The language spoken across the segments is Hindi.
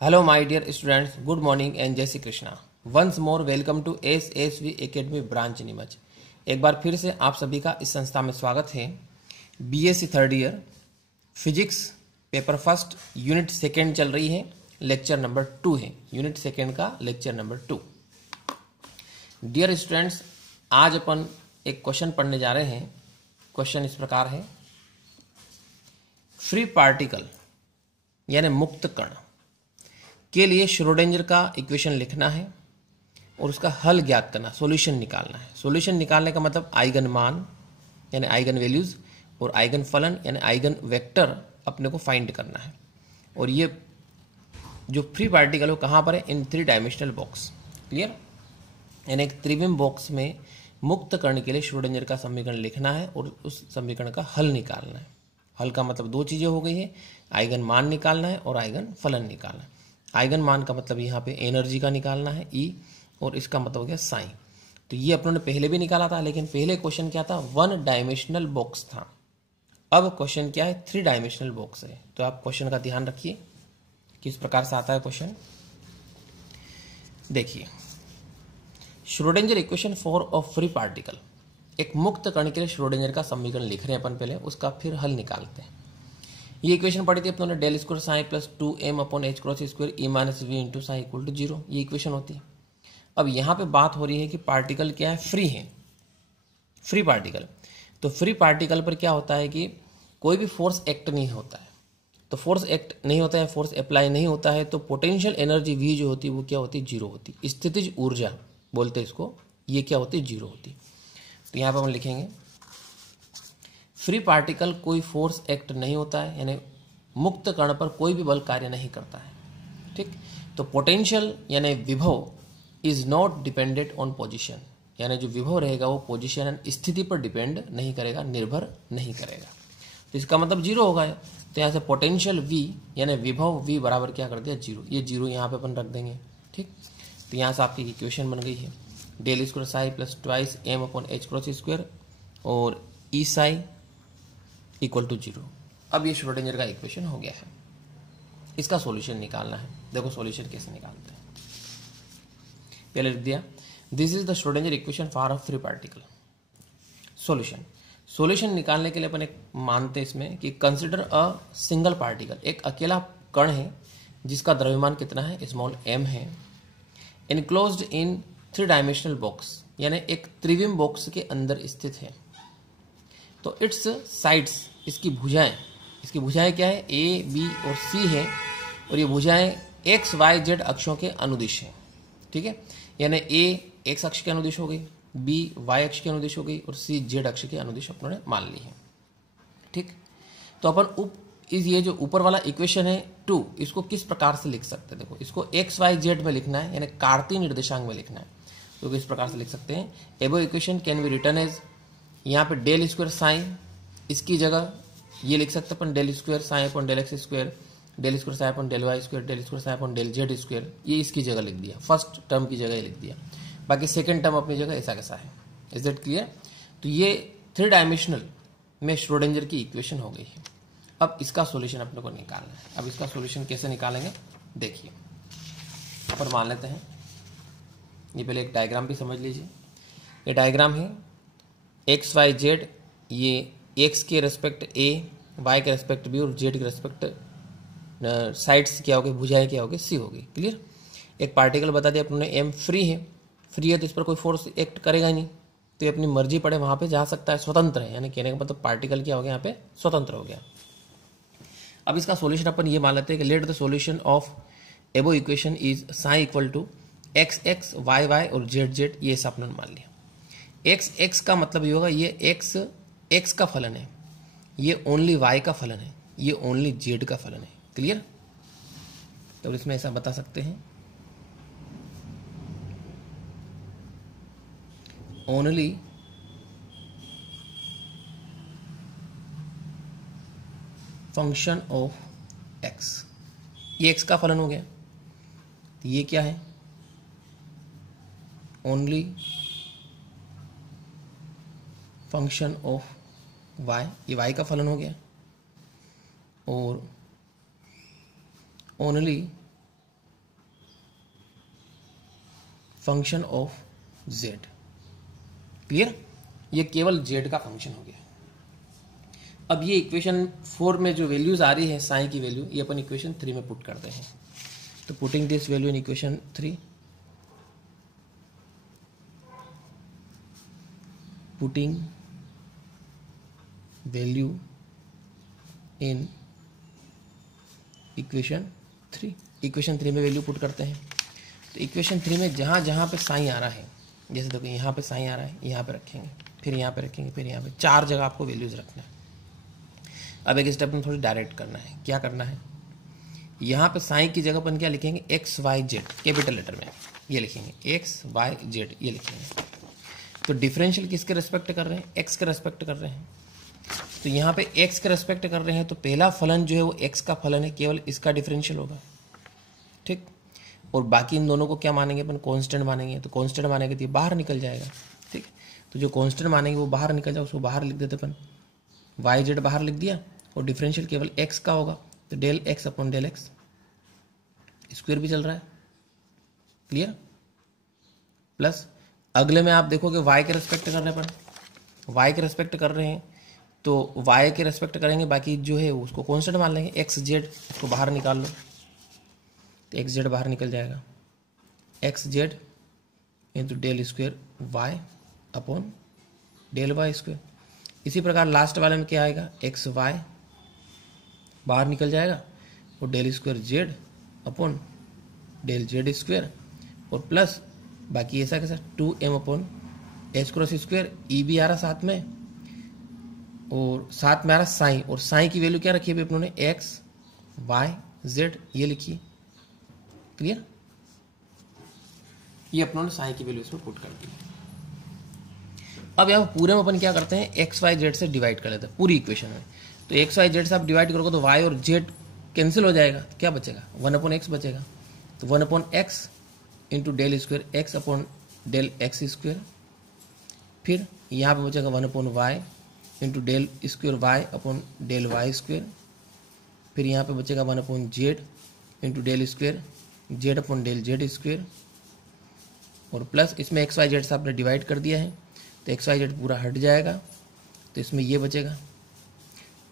Hello my dear students, good morning and जय Shri Krishna. Once more welcome to SSV Academy branch Neemuch. एक बार फिर से आप सभी का इस संस्था में स्वागत है। BSc third year physics paper first unit second चल रही है, लेक्चर नंबर 2 है, यूनिट सेकेंड का लेक्चर नंबर 2। डियर स्टूडेंट्स, आज अपन एक क्वेश्चन पढ़ने जा रहे हैं। क्वेश्चन इस प्रकार है, फ्री पार्टिकल यानी मुक्त कण के लिए श्रोडिंगर का इक्वेशन लिखना है और उसका हल ज्ञात करना, सॉल्यूशन निकालना है। सॉल्यूशन निकालने का मतलब आइगन मान यानी आइगन वैल्यूज और आइगन फलन यानी आइगन वेक्टर अपने को फाइंड करना है। और ये जो फ्री पार्टिकल है कहाँ पर है? इन 3 डायमेंशनल बॉक्स। क्लियर? यानी एक त्रिविम बॉक्स में मुक्त कण के लिए श्रोडिंगर का समीकरण लिखना है और उस समीकरण का हल निकालना है। हल का मतलब 2 चीजें हो गई है, आइगन मान निकालना है और आइगन फलन निकालना है। आइगन मान का मतलब यहाँ पे एनर्जी का निकालना है ई, और इसका मतलब हो गया साइन। तो ये अपनों ने पहले भी निकाला था, लेकिन पहले क्वेश्चन क्या था? 1 डायमेंशनल बॉक्स था। अब क्वेश्चन क्या है? 3 डायमेंशनल बॉक्स है। तो आप क्वेश्चन का ध्यान रखिए किस प्रकार से आता है क्वेश्चन। देखिए, Schrodinger equation for a free particle, एक मुक्त कण के लिए श्रोडिंगर का समीकरण लिख रहे हैं अपन पहले, उसका फिर हल निकालते हैं। ये इक्वेशन पढ़ी थी अपनों ने, del square psi plus 2m upon H cross square E minus V into psi equal to 0, ये इक्वेशन होती है। अब यहाँ पे बात हो रही है कि पार्टिकल क्या है? फ्री है, फ्री पार्टिकल। तो फ्री पार्टिकल पर क्या होता है कि कोई भी फोर्स एक्ट नहीं होता है। तो फोर्स एक्ट नहीं होता है, फोर्स अप्लाई नहीं होता है, तो पोटेंशियल एनर्जी वी जो होती है वो क्या होती है? 0 होती है। स्थितिज ऊर्जा बोलते हैं इसको, ये क्या होती है? 0 होती है। तो यहाँ पर हम लिखेंगे फ्री पार्टिकल कोई फोर्स एक्ट नहीं होता है, यानी मुक्त कण पर कोई भी बल कार्य नहीं करता है। ठीक? तो पोटेंशियल यानी विभव is not dependent on position, यानी जो विभव रहेगा वो पोजीशन एंड स्थिति पर डिपेंड नहीं करेगा, निर्भर नहीं करेगा। तो इसका मतलब 0 होगा। तो यहाँ से पोटेंशियल V यानी विभव V बराबर क्या कर दिया? 0। ये 0 यहाँ पे अपन रख देंगे। ठीक? तो यहाँ से आपकी इक्वेशन बन गई है, del square psi plus twice m upon H cross square और ई साई इक्वल टू 0। अब ये श्रोडिंगर का इक्वेशन हो गया है। इसका सॉल्यूशन निकालना है। देखो सॉल्यूशन कैसे निकालते हैं। पहले लिख दिया, this is the Schrodinger equation for a free particle. Solution, solution निकालने के लिए अपन एक मानते हैं इसमें कि कंसिडर अ सिंगल पार्टिकल, एक अकेला कण है जिसका द्रव्यमान कितना है? स्मॉल m है, इनक्लोज्ड इन 3 डायमेंशनल बॉक्स, यानी एक त्रिविम बॉक्स के अंदर स्थित है। तो इट्स साइड्स, इसकी भुजाएं क्या है? ए बी और सी है, और ये भुजाएं एक्स वाई जेड अक्षों के अनुदिश है। ठीक है? यानी ए एक्स अक्ष के अनुदिश हो गई, बी वाई अक्ष के अनुदिश हो गई और सी जेड अक्ष के अनुदिश अपनों ने मान ली है। ठीक? तो अपन ये जो ऊपर वाला इक्वेशन है 2, इसको किस प्रकार से लिख सकते हैं? देखो, इसको एक्स वाई जेड में लिखना है, यानी कार्तीय निर्देशांक में लिखना है। तो इस प्रकार से लिख सकते हैं, above equation can be written as, यहाँ पे डेल स्क्वायर साइन, इसकी जगह ये लिख सकते हैं अपन del square psi upon del x square, del square psi upon del Y square, del square psi upon del Z square, ये इसकी जगह लिख दिया, फर्स्ट टर्म की जगह लिख दिया, बाकी सेकंड टर्म अपनी जगह ऐसा कैसा है। Is that clear? तो ये 3 डायमेंशनल में श्रोडिंगर की इक्वेशन हो गई है। अब इसका सॉल्यूशन अपने को निकालना है। अब इसका सॉल्यूशन कैसे निकालेंगे? देखिए, पर मान लेते हैं, ये पहले एक डायग्राम भी समझ लीजिए। ये डायग्राम है एक्स वाई जेड, ये एक्स के रेस्पेक्ट ए, वाई के रेस्पेक्ट बी और जेड के रेस्पेक्ट साइड्स क्या होगी? भुजाएं क्या होगी? सी होगी। क्लियर? एक पार्टिकल बता दिया अपने, एम फ्री है, फ्री है तो इस पर कोई फोर्स एक्ट करेगा ही नहीं, तो ये अपनी मर्जी पड़े वहां पे जा सकता है, स्वतंत्र है। यानी कहने का मतलब पार्टिकल क्या हो गया? यहाँ पे स्वतंत्र हो गया। अब इसका सॉल्यूशन अपन ये मान लेते हैं कि let the solution of above equation is psi equal to x x Y Y और जेड जेड, ये सब अपने मान लिया। एक्स एक्स का मतलब ये होगा, ये एक्स एक्स का फलन है, ये ओनली वाई का फलन है, ये ओनली जेड का फलन है। क्लियर? तो इसमें ऐसा बता सकते हैं, ओनली फंक्शन ऑफ एक्स, ये एक्स का फलन हो गया। तो ये क्या है? ओनली फंक्शन ऑफ वाई, ये वाई का फलन हो गया, और only function of Z. Clear? ये केवल जेड का फंक्शन हो गया। अब ये इक्वेशन 4 में जो वैल्यूज आ रही है साई की वैल्यू, ये अपन इक्वेशन 3 में पुट करते हैं। तो putting this value in equation 3, putting value in equation 3, equation 3 में वैल्यू पुट करते हैं। तो इक्वेशन 3 में जहाँ जहाँ पे साइन आ रहा है, जैसे देखो यहाँ पे साइन आ रहा है, यहाँ पे रखेंगे, फिर यहाँ पे रखेंगे, फिर यहाँ पे, 4 जगह आपको वैल्यूज रखना है। अब एक स्टेप में थोड़ी डायरेक्ट करना है। क्या करना है, यहाँ पे साइन की जगह अपन क्या लिखेंगे, X Y Z capital letter में ये लिखेंगे, एक्स वाई जेड ये लिखेंगे। तो डिफरेंशियल किसके रेस्पेक्ट कर रहे हैं, एक्स के रेस्पेक्ट कर रहे हैं। तो यहाँ पे एक्स के रेस्पेक्ट कर रहे हैं, तो पहला फलन जो है वो एक्स का फलन है, केवल इसका डिफरेंशियल होगा। ठीक, और बाकी इन दोनों को क्या मानेंगे अपन, कांस्टेंट मानेंगे। तो कांस्टेंट मानेंगे तो ये बाहर निकल जाएगा। ठीक, तो जो कांस्टेंट मानेंगे वो बाहर निकल जाए, उसको बाहर लिख देते अपन, वाई जेड बाहर लिख दिया, और डिफरेंशियल केवल एक्स का होगा। तो del X upon del x, square भी चल रहा है। क्लियर? प्लस अगले में आप देखोगे वाई के रेस्पेक्ट कर रहे हैं अपन, वाई के रेस्पेक्ट कर रहे हैं तो वाई के रेस्पेक्ट करेंगे, बाकी जो है उसको कांस्टेंट मान लेंगे, एक्स जेड, उसको बाहर निकाल लो तो एक्स जेड बाहर निकल जाएगा, X Z into del square Y upon del Y square. इसी प्रकार लास्ट वाले में क्या आएगा, एक्स वाई बाहर निकल जाएगा, और del square Z upon del Z square, और प्लस बाकी ऐसा कैसा 2m upon H cross square, E भी आ रहा साथ में, और साथ में आ रहा साइन, और साइन की वैल्यू क्या रखी है अपनों ने, एक्स वाई जेड ये लिखी। क्लियर? ये अपनों ने साइन की वैल्यू इसमें पुट कर दी। अब यहाँ पूरे में अपन क्या करते हैं, एक्स वाई जेड से डिवाइड कर लेते हैं पूरी इक्वेशन में। तो एक्स वाई जेड से आप डिवाइड करोगे तो वाई और जेड कैंसिल हो जाएगा, तो क्या बचेगा, 1 अपॉन एक्स बचेगा। तो 1 upon X into del square X upon del x square, फिर यहाँ पे बचेगा 1 upon Y into del square Y upon del Y square, फिर यहाँ पे बचेगा 1 upon Z into del square Z upon del Z square, और प्लस इसमें एक्स वाई जेड से आपने डिवाइड कर दिया है तो एक्स वाई जेड पूरा हट जाएगा, तो इसमें ये बचेगा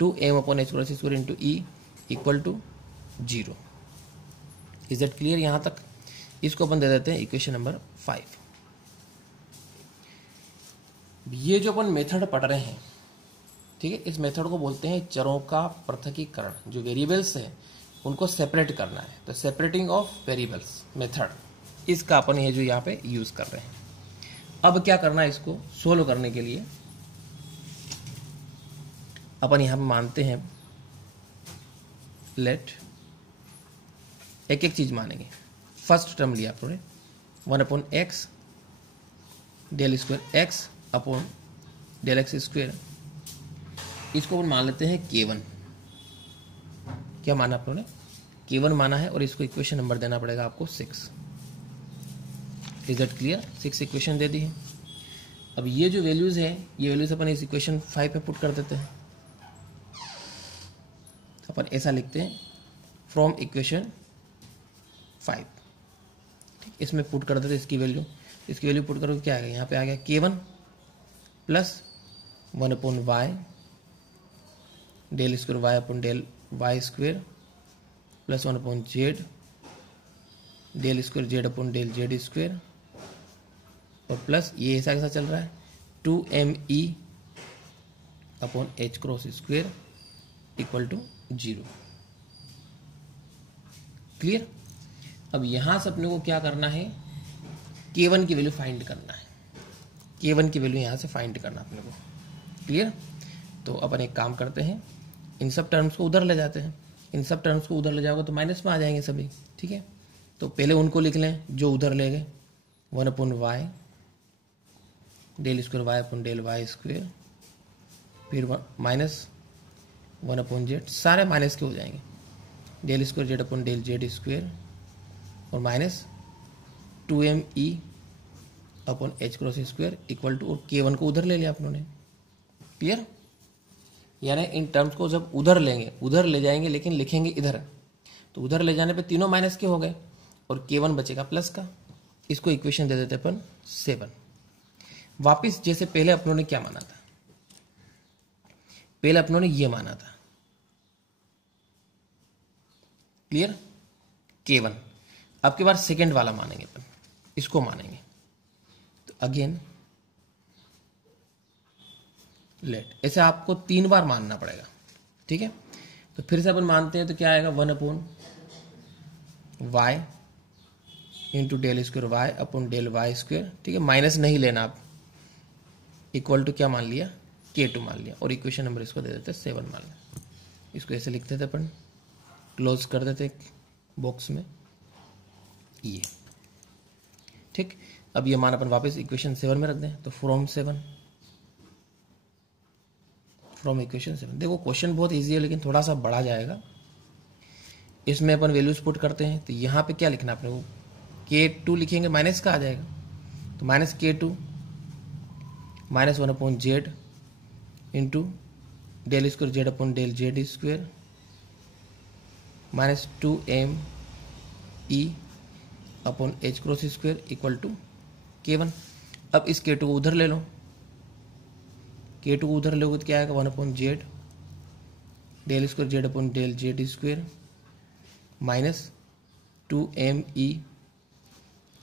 2m upon H cross square into E equal to 0। Is that clear? यहाँ तक इसको अपन दे देते हैं इक्वेशन नंबर 5। ये जो अपन मेथड पढ़ रहे हैं, ठीक है, इस मेथड को बोलते हैं चरों का पृथकीकरण। जो वेरिएबल्स है उनको सेपरेट करना है, तो सेपरेटिंग ऑफ वेरिएबल्स मेथड, इसका अपन ये जो यहाँ पे यूज कर रहे हैं। अब क्या करना है, इसको सोल्व करने के लिए अपन यहाँ पे मानते हैं, लेट एक एक चीज मानेंगे। फर्स्ट टर्म लिया आपने 1 upon X del square X upon del x square, इसको अपन मान लेते हैं K1। क्या माना आप लोगों ने, K1 माना है, और इसको इक्वेशन नंबर देना पड़ेगा आपको 6। Is that clear? 6 इक्वेशन दे दी है। अब ये जो वैल्यूज है, ये वैल्यूज अपन इस इक्वेशन 5 पे पुट कर देते हैं। अपन ऐसा लिखते हैं, फ्रॉम इक्वेशन 5, इसमें पुट कर देते हैं इसकी वैल्यू। इसकी वैल्यू पुट करोगे क्या आएगा, यहाँ पे आ गया K1 plus 1 upon Y del square Y upon del Y square plus 1 upon Z del square Z upon del Z square, और प्लस ये ऐसा कैसा चल रहा है 2me upon H cross square equal to 0। Clear? अब यहां से अपने को क्या करना है, K1 की वैल्यू फाइंड करना है। K1 की वैल्यू यहां से फाइंड करना अपने को। क्लियर? तो अपन एक काम करते हैं, इन सब टर्म्स को उधर ले जाते हैं। इन सब टर्म्स को उधर ले जाओगे तो माइनस में आ जाएंगे सभी। ठीक है, तो पहले उनको लिख लें जो उधर ले गए, 1 upon Y del square Y upon del Y square, फिर माइनस 1 अपॉन जेड, सारे माइनस के हो जाएंगे, del square Z upon del Z square, और minus 2me upon H cross square equal to, और K1 को उधर ले लिया आप लोगों ने। क्लियर? यानी इन टर्म्स को जब उधर लेंगे, उधर ले जाएंगे लेकिन लिखेंगे इधर, तो उधर ले जाने पे तीनों माइनस के हो गए और K1 बचेगा प्लस का। इसको इक्वेशन दे देते अपन 7। वापिस जैसे पहले अपनों ने क्या माना था, पहले अपनों ने ये माना था, क्लियर, K1। अब के बाद सेकेंड वाला मानेंगे अपन, इसको मानेंगे। तो अगेन लेट, ऐसे आपको 3 बार मानना पड़ेगा, ठीक है। तो फिर से अपन मानते हैं तो क्या आएगा, 1/y into del square Y upon del Y square, ठीक है। माइनस नहीं लेना आप, इक्वल टू क्या मान लिया, K2 मान लिया, और इक्वेशन नंबर इसको दे देते 7 मान लिया। इसको ऐसे लिख देते अपन, क्लोज कर देते बॉक्स में ये, ठीक। अब ये मान अपन वापस इक्वेशन 7 में रख दें, तो फ्रॉम इक्वेशन 7। देखो क्वेश्चन बहुत इजी है लेकिन थोड़ा सा बड़ा जाएगा। इसमें अपन वैल्यूज पुट करते हैं, तो यहाँ पे क्या लिखना अपने को, K2 लिखेंगे, माइनस का आ जाएगा, तो minus K2 minus 1/z into del square Z upon del Z square minus 2m upon h cross square equal to K1। अब इस K2 को उधर ले लो, K2 को उधर लोगे तो क्या आएगा, 1/z del square Z upon del Z square minus 2m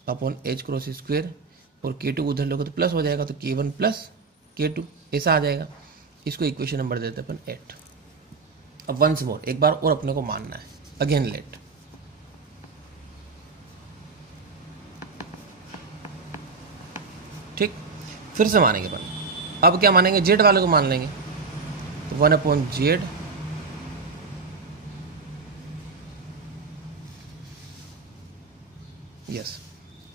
upon h cross square, और K2 को उधर लोगे तो प्लस हो जाएगा, तो K1 प्लस K2 ऐसा आ जाएगा। इसको इक्वेशन नंबर देते हैं अपन 8। अब वंस मोर, एक बार और अपने को मानना है, अगेन लेट, ठीक। फिर से मानेंगे अपन, अब क्या मानेंगे, जेड वाले को मान लेंगे, तो 1/z yes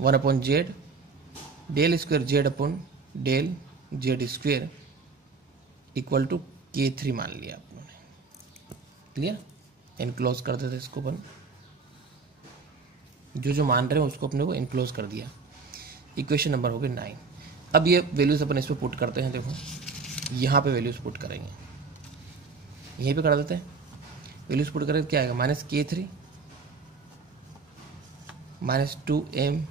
1/z del square Z upon del Z square equal to K3 मान लिया आप लोगों ने, क्लियर। इनक्लोज कर देते इसको अपन, जो मान रहे हैं उसको अपने को इनक्लोज कर दिया। इक्वेशन नंबर हो गई 9। अब ये वैल्यूज अपन इस पर पुट करते हैं, देखो यहाँ पे वैल्यूज पुट करेंगे, यहीं पे कर देते हैं, वैल्यूज पुट करेंगे क्या आएगा, minus K3 minus 2m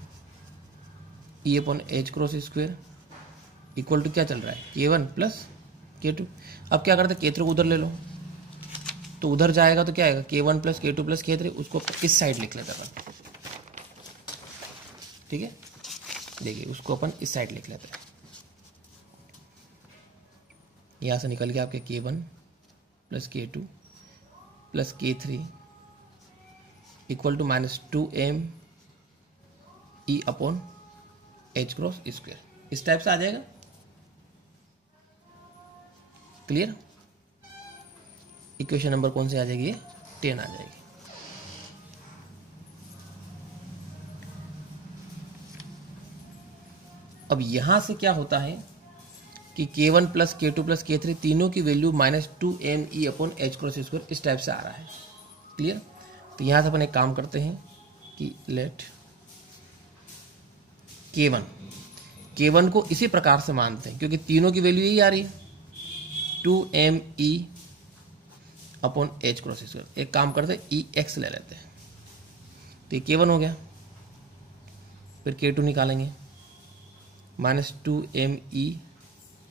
upon h cross square equal to क्या चल रहा है, K1 प्लस K2। अब क्या करते हैं, K3 को उधर ले लो, तो उधर जाएगा तो क्या आएगा, K1 plus K2 plus K3, उसको इस साइड लिख लेते हैं, ठीक है। देखिए उसको अपन इस साइड लिख लेते हैं, यहां से निकल गया आपके K1 plus K2 plus K3 equal to minus 2m upon h cross square, इस टाइप से आ जाएगा, क्लियर। इक्वेशन नंबर कौन सी आ जाएगी, 10 आ जाएगी। अब यहां से क्या होता है कि K1 plus K2 plus K3 तीनों की value minus 2m upon h cross square इस टाइप से आ रहा है, क्लियर। तो यहां से अपन एक काम करते हैं कि लेट K1 को इसी प्रकार से मानते हैं, क्योंकि तीनों की वैल्यू यही आ रही है, 2m upon h cross square. एक काम करते हैं ex ले लेते हैं, तो ये K1 हो गया, फिर K2 निकालेंगे, माइनस 2m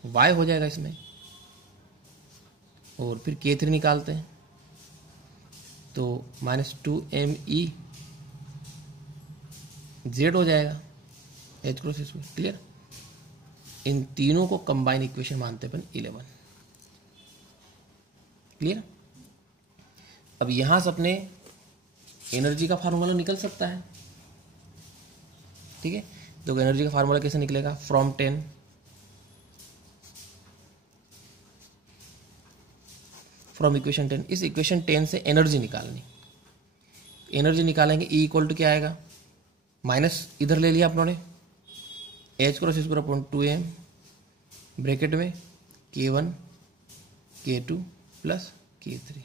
y हो जाएगा इसमें, और फिर K3 निकालते हैं, तो माइनस 2m z हो जाएगा h क्रॉस स्क्वायर, क्लियर। इन तीनों को कंबाइन इक्वेशन मानते हैं अपन 11, क्लियर। अब यहां से अपने एनर्जी का फार्मूला निकल सकता है, ठीक है। तो एनर्जी का फार्मूला कैसे निकलेगा, फ्रॉम 10 फ्रॉम इक्वेशन 10। इस इक्वेशन 10 से एनर्जी निकालनी, एनर्जी निकालेंगे, E इक्वल टू क्या आएगा, माइनस इधर ले लिया आप लोगों ने, h cross square upon 2m bracket में K1 K2 प्लस K3।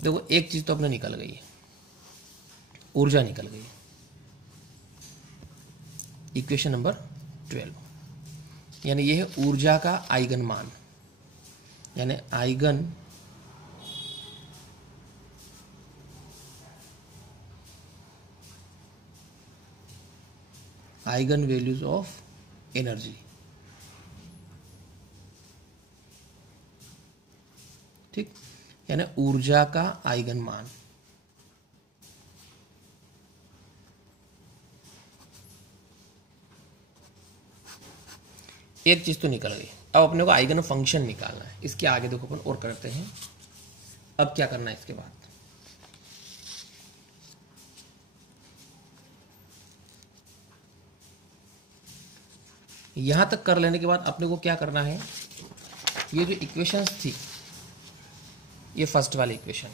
देखो एक चीज तो अपने निकल गई है, ऊर्जा निकल गई है, इक्वेशन नंबर 12, यानी यह है ऊर्जा का आइगन मान, यानी eigen eigen values of energy. ठीक, यानी ऊर्जा का आइगन मान। एक चीज तो निकल गई। अब अपने को आइगन फंक्शन निकालना है। इसके आगे देखो अपन और करते हैं। अब क्या करना है इसके बाद, यहां तक कर लेने के बाद अपने को क्या करना है, ये जो इक्वेशंस थी, ये फर्स्ट वाली इक्वेशन,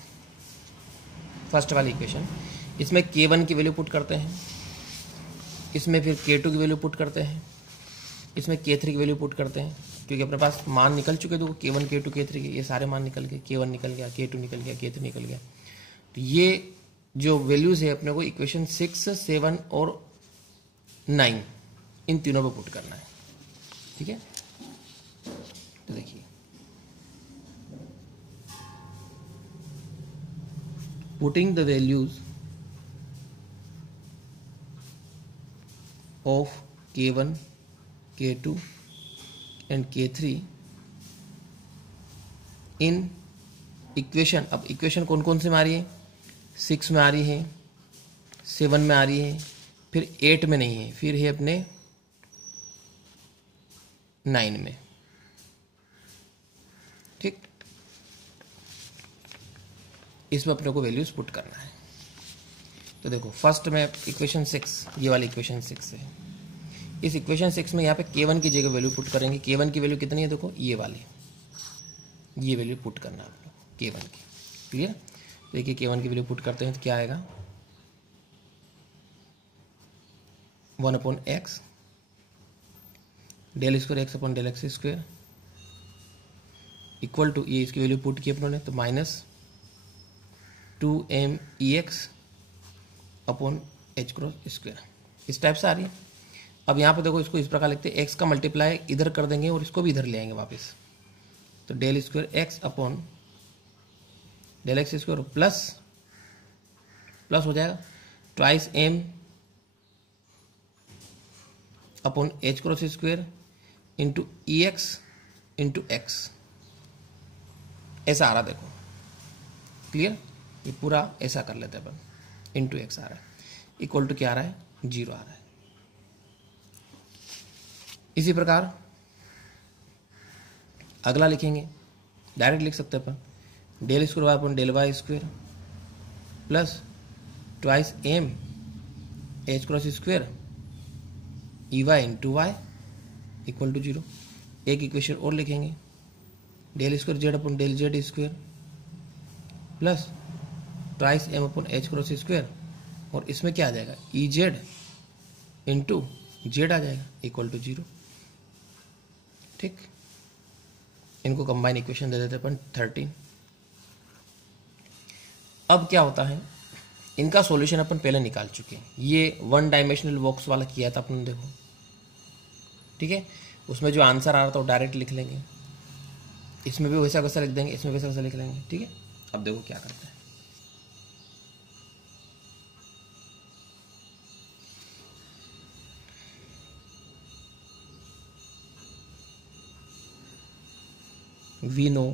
इसमें k1 की वैल्यू पुट करते हैं, इसमें फिर k2 की वैल्यू पुट करते हैं, इसमें k3 की वैल्यू पुट करते हैं, क्योंकि अपने पास मान निकल चुके थे k1 k2 k3 के, ये सारे मान निकल गए, k1 निकल गया, k2 निकल गया, k3 निकल गया। तो ये जो वैल्यूज है अपने को इक्वेशन 6, 7 और 9 इन तीनों पे पुट करना है। ठीक है, तो देखिए putting the values of k1, k2 and k3 in equation. अब इक्वेशन कौन कौन से में आ रही है, 6 में आ रही है, 7 में आ रही है, फिर 8 में नहीं है, फिर है अपने 9 में। ठीक, इसमें अपने को वैल्यूज पुट करना है। तो देखो फर्स्ट में इक्वेशन 6, ये वाली इक्वेशन 6 है। इस इक्वेशन 6 में यहाँ पे k1 की जगह वैल्यू पुट करेंगे। k1 की वैल्यू कितनी है, देखो ये वाली, ये वैल्यू पुट करना है आपको k1 की। क्लियर, देखिए k1 की वैल्यू पुट करते हैं तो क्या आएगा, 1/x del square x upon del x square equal to, ये इसकी वैल्यू पुट की अपनों ने, तो -2mEx upon h cross square, इस टाइप से आ रही है। अब यहाँ पे देखो इसको इस प्रकार लिखते हैं, x का मल्टीप्लाई इधर कर देंगे और इसको भी इधर ले आएंगे वापस, तो del square x upon del x square plus हो जाएगा twice m upon h cross square into EX into x, ऐसा आ रहा देखो। क्लियर, ये पूरा ऐसा कर लेते हैं अपन, इंटू x आ रहा है, इक्वल टू क्या आ रहा है, 0 आ रहा है। इसी प्रकार अगला लिखेंगे, डायरेक्ट लिख सकते हैं अपन, del square Y upon del Y square plus twice m h cross square EY into y equal to 0। एक इक्वेशन और लिखेंगे, del square Z upon del Z square plus twice m upon h cross square, और इसमें क्या आ जाएगा, EZ इंटू जेड आ जाएगा इक्वल टू 0। ठीक, इनको कंबाइन इक्वेशन दे देते अपन 13। अब क्या होता है, इनका सॉल्यूशन अपन पहले निकाल चुके हैं। ये 1 डायमेंशनल बॉक्स वाला किया था अपन, देखो ठीक है, उसमें जो आंसर आ रहा था वो डायरेक्ट लिख लेंगे, इसमें भी वैसा वैसा लिख देंगे, इसमें वैसा वैसा लिख लेंगे। ठीक है, अब देखो क्या करते हैं, we know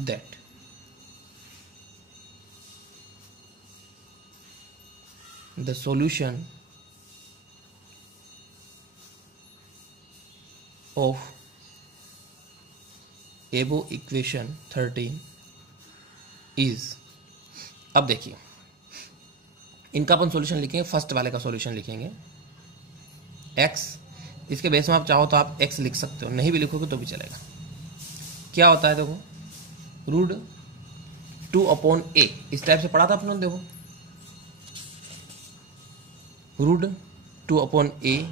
that the solution of above equation 13 is, अब देखिए इनका अपन सॉल्यूशन लिखेंगे, फर्स्ट वाले का सॉल्यूशन लिखेंगे x, इसके बेस में आप चाहो तो आप x लिख सकते हो, नहीं भी लिखोगे तो भी चलेगा। क्या होता है देखो, रूट 2/a, इस टाइप से पढ़ा था अपने, देखो root 2/a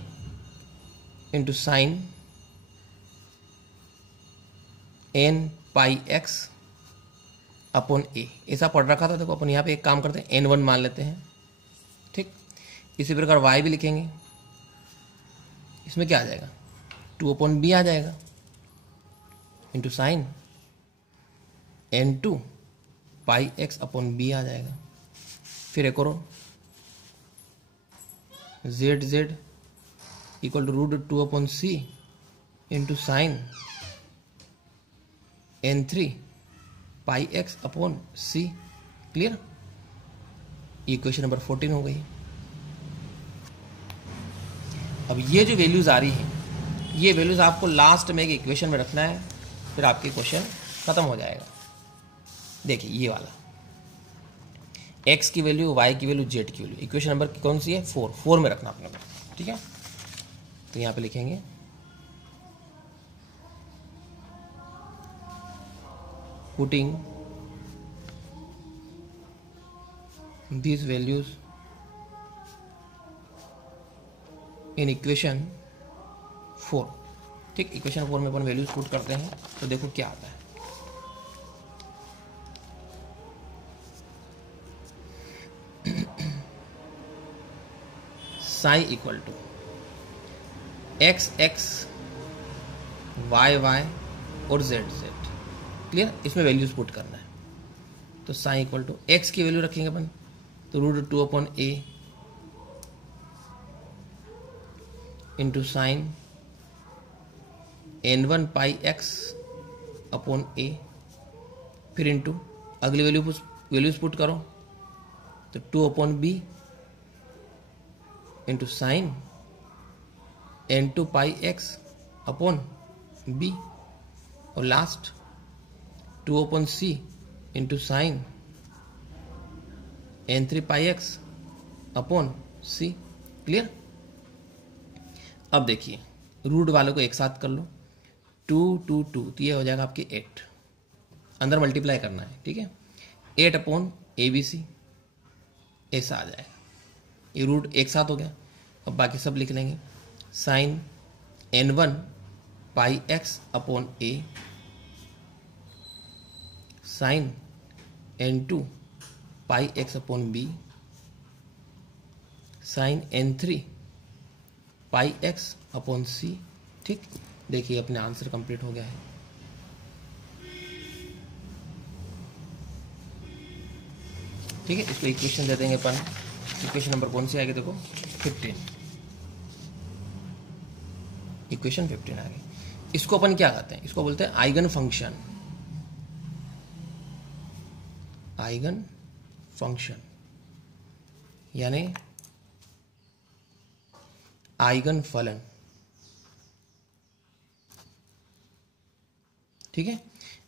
into sine n pi x upon a, ऐसा पढ़ रखा था। देखो अपन यहाँ पे एक काम करते हैं, n1 मान लेते हैं। ठीक, इसी प्रकार y भी लिखेंगे, इसमें क्या आ जाएगा, 2/b आ जाएगा into sine n2 pi x upon b आ जाएगा। फिर एक और Z Z equal to √2/c into sine n3 pi x upon C. Clear? Equation number 14 हो गई। अब ये जो वैल्यूज आ रही हैं, ये वैल्यूज आपको लास्ट में एक इक्वेशन में रखना है, फिर आपके क्वेश्चन खत्म हो जाएगा। देखिए ये वाला x की वैल्यू, y की वैल्यू, z की वैल्यू, इक्वेशन नंबर कौन सी है? 4 में रखना अपने को। ठीक है, तो यहां पे लिखेंगे putting these values in equation 4। ठीक, इक्वेशन 4 में अपन वैल्यूज पुट करते हैं तो देखो क्या आता है। Psi equal to x x, Y Y और जेड जेड। क्लियर? इसमें वैल्यूज पुट करना है। तो साई इक्वल टू एक्स की वैल्यू रखेंगे अपन तो √2/a into sine n1 pi x upon a, फिर इंटू अगली वैल्यूज पुट करो तो 2/b into sine n2 pi x upon b, और last 2/c into sine n3 pi x upon c। Clear? अब देखिए रूट वालों को एक साथ कर लो, 2 2 2 तो ये हो जाएगा आपके 8, अंदर मल्टीप्लाई करना है। ठीक है, 8/abc ऐसा आ जाएगा। ये रूट एक साथ हो गया। अब बाकी सब लिख लेंगे, sine n1 pi x upon a, sine n2 pi x upon b, sine n3 pi x upon c। ठीक, देखिए अपने आंसर कंप्लीट हो गया है। ठीक है, इसको इक्वेशन दे देंगे अपन। इक्वेशन नंबर कौन सी आएगी? देखो 15, इक्वेशन 15 आ गई। इसको अपन क्या कहते हैं? इसको बोलते हैं आइगन फंक्शन। आइगन फंक्शन यानी आइगन फलन। ठीक है,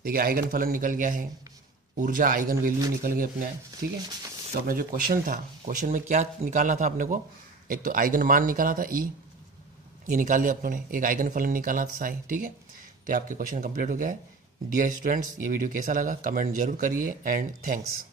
देखिए आइगन फलन निकल गया है, ऊर्जा आइगन वैल्यू निकल गई अपने। ठीक है, तो अपना जो क्वेश्चन था, क्वेश्चन में क्या निकालना था अपने को? एक तो आइगन मान निकाला था ई, ये निकाल लिया अपनों ने। एक आइगन फलन निकाला था साई। ठीक है, तो आपके क्वेश्चन कंप्लीट हो गया है। डियर स्टूडेंट्स, ये वीडियो कैसा लगा कमेंट जरूर करिए एंड थैंक्स।